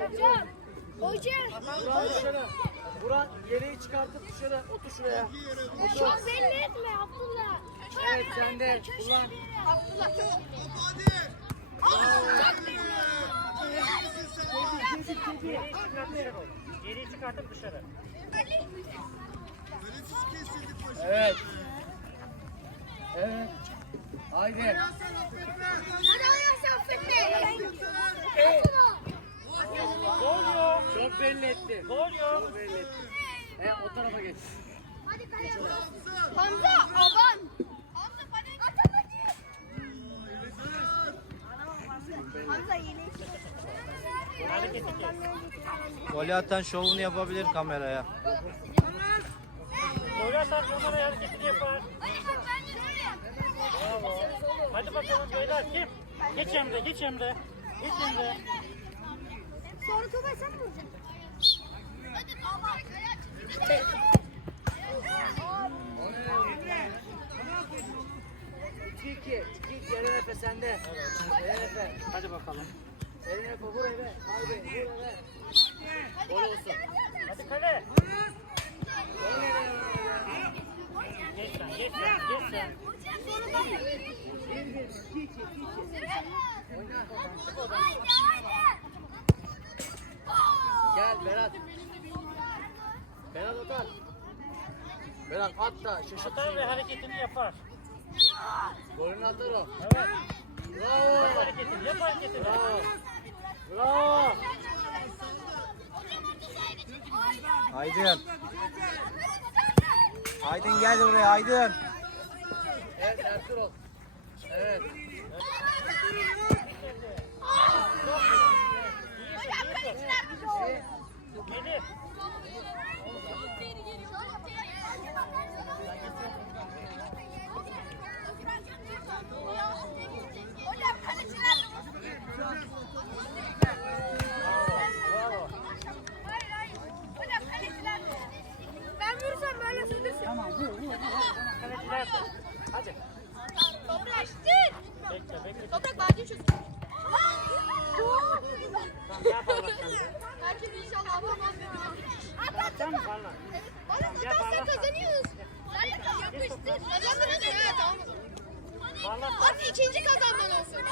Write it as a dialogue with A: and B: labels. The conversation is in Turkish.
A: Hocam. Hocam.
B: Burak dışarı. Burak yeleği çıkartıp dışarı. Otur şuraya. Otur.
A: Çok belli etme Abdullah.
B: Evet sen de kullan.
A: Abdullah çok
C: Geriyi çıkartıp dışarı ol. Geriyi çıkartıp dışarı.
B: Evet. Evet. Haydi.
A: Hadi oynasın fitne.
C: Gol yok.
B: Çok belli etti.
C: Gol yok.
B: Çok belli etti. Evet o tarafa geç.
A: Hadi kale. Hamza aban. Hamza panik. At hadi. Hamza yine.
D: Golü atan şovunu yapabilir kameraya.
C: Gol atar kamera hareketini yapar. Bravo. Hadi bakalım beyler kim? Geç Emre, geç Emre. Geç Emre.
A: Sonra topa sen mi vuracaksın?
B: İki iki. Eren Efe sende. Eren Efe.
C: Hadi bakalım.
B: Eren Efe vur eve. Haydi vur eve. Gol olsun.
C: Hadi kale. Geç sen, geç sen, geç sen.
B: Bir bir. İki iki. iki iki. Oyna. Gel Berat. Berat atar. Berat at da şaşırt.
C: Atar ve hareketini yapar.
B: Golünü atar o.
C: Evet.
B: Bravo.
C: Yap hareketini, yap hareketini.
B: Bravo. Bravo.
D: Aydın. Aydın gel buraya Aydın.
B: Evet Ertuğrul. Evet.
C: Melih.
A: Hocam kaleciler
C: Bravo.
A: Hayır hayır. Hocam kaleciler Ben vursam böyle sürürsün. Tamam vur vur.
C: Kaleciler de. Hadi.
A: Toprak değil.
C: Bekle, bekle.
A: Toprak bence çöz.
C: Tamam, gel parmak sen de.
A: Herkes inşallah atamaz. At at
C: Sen mi parmak?
A: Bana
C: gel
A: atarsan
C: parmak.
A: kazanıyoruz. Yapıştır. Kazandınız mı? Evet tamam.
C: Parmak.
A: Hadi ikinci kazanman olsun.